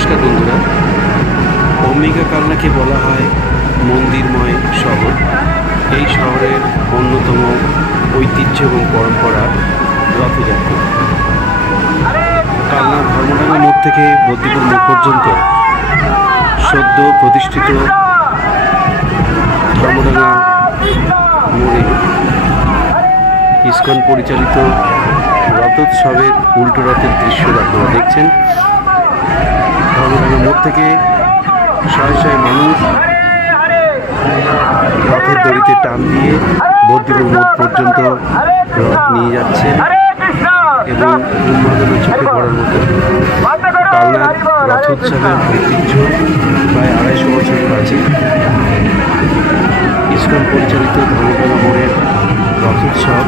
নমস্কার বন্ধুরা। অম্বিকা কালনাকে বলা হয় মন্দিরময় শহর। এই শহরের অন্যতম ঐতিহ্য এবং পরম্পরা রথযাত্রা। কালনা ধর্মডাঙ্গা মোড় থেকে বদ্রীপুর মোড় পর্যন্ত সদ্য প্রতিষ্ঠিত ধর্মডাঙ্গা মোড়ে ইস্কন পরিচালিত রথোৎসবের উল্টো রথের দৃশ্য আপনারা দেখছেন। ধর্মডাঙ্গা মোড় থেকে শয়ে শয়ে মানুষ রথের দড়িতে টান দিয়ে বদ্যিপুর মোড় পর্যন্ত রথ নিয়ে যাচ্ছে এবং উন্মাদনা চোখে পড়ার মতো কালনার রথোৎসবের ঐতিহ্য প্রায় আড়াইশো বছর প্রাচীন ইস্কন পরিচালিত ধর্মতলা মোড়ের রথোৎসব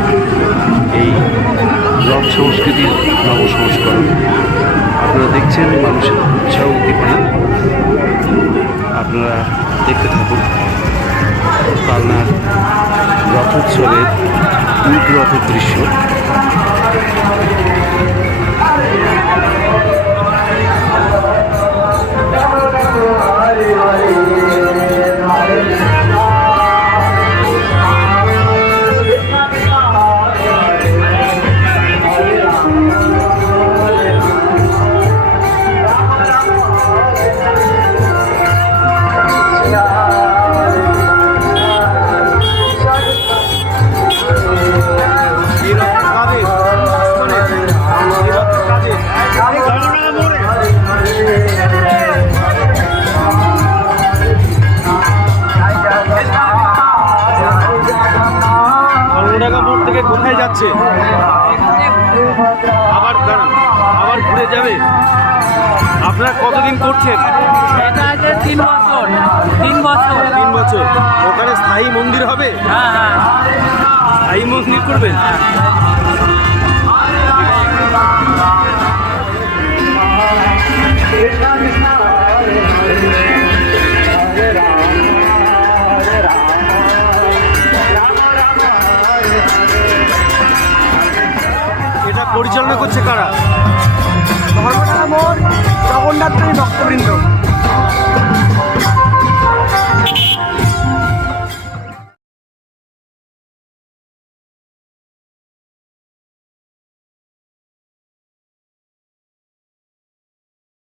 এই রথ সংস্কৃতির নবসংস্করণ। দেখছেন মানুষের উৎসাহ উদ্দীপনা। আপনারা দেখতে থাকুন। পালনার রথোৎসবের রথের দৃশ্য। কোথায় যাচ্ছে? আবার দাঁড়ান আবার ঘুরে যাবে? আপনারা কতদিন করছেন? এটা আছে তিন বছর তিন বছর। তিন বছর। ওখানে স্থায়ী মন্দির হবে? হ্যাঁ হ্যাঁ। স্থায়ী মন্দির করবেন? এটা পরিচালনা করছে কারা? ধর্মতলা মোড় জগন্নাথ ভক্তবৃন্দ।